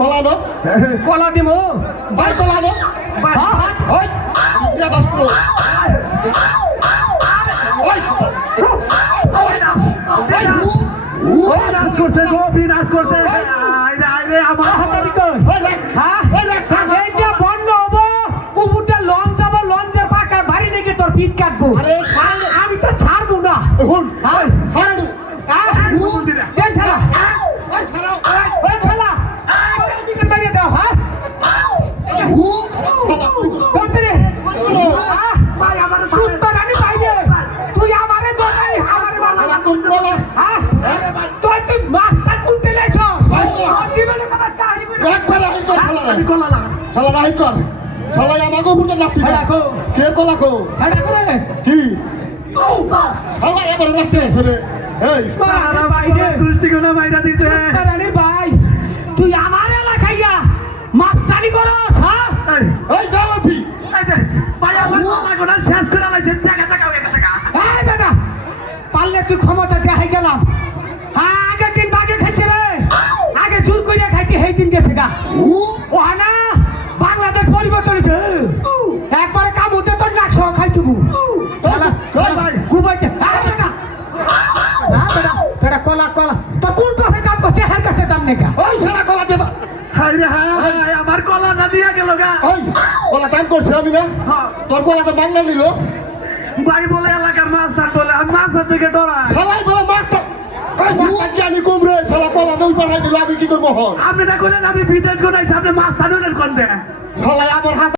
কলা নো কলা দিমু ভাই কলা নো হ্যাঁ, হ্যাঁ। ওই বিয়া দাস ওই বিনাশ করছে গো বিনাশ করছে আইরে আইরে আমার হাতাবি কই ওই রাখ হ্যাঁ ওই রাখ সামনে বন্ধ হব উপরটা লঞ্চ যাব লঞ্চের পাকা বাড়ি নাকি তোর পিঠ কাটবো আরে আমি কলা না। শালা রাহিত কর? শালা আমাকে বুঝতে নাতি কলা কে কলা কো। কি? শালা এবার রাখছে রে এই। তারা বাইরে দৃষ্টিকোণে বাইরে দিতে সুন্দর ভাই, তুই আমার এলাকাইয়া মাস্তানি করস, হ্যাঁ? এই, এই দাও ভি এই যে, ভাই আমার কথা গোনা শেষ করে লাইছেন জায়গা জায়গা হয়ে গেছে গা। এই বেটা, পারলে তুই ক্ষমতা দেখাই গেলাম। হ্যাঁ? না বাংলাদেশ পরিবর্তন হয়েছে একবারে কাম হতে তোর নাক সহ খাই তুবু কুবাইছে বেটা কলা কলা। তোর কোন পাশে কাম করছে? হের কাছে দাম নেই ওই শালা কলা দে দাও। হায় রে হায়, আমার কলা না দিয়ে গেল গা। ওই কলা দাম করছে আমি না? হ্যাঁ। তোর কলা তো বাংলা নিল। ভাই বলে এলাকার মাছ ধর বলে আমি মাছ থেকে মাছটা ওই মাছটা কি আমি কুমড়ে শালা কলা দই পাঠাই দিল আমি কি করব আমি না করেন আমি বিদেশ গোনাইছি আপনি মাছ ধরেন কোন আমার হাত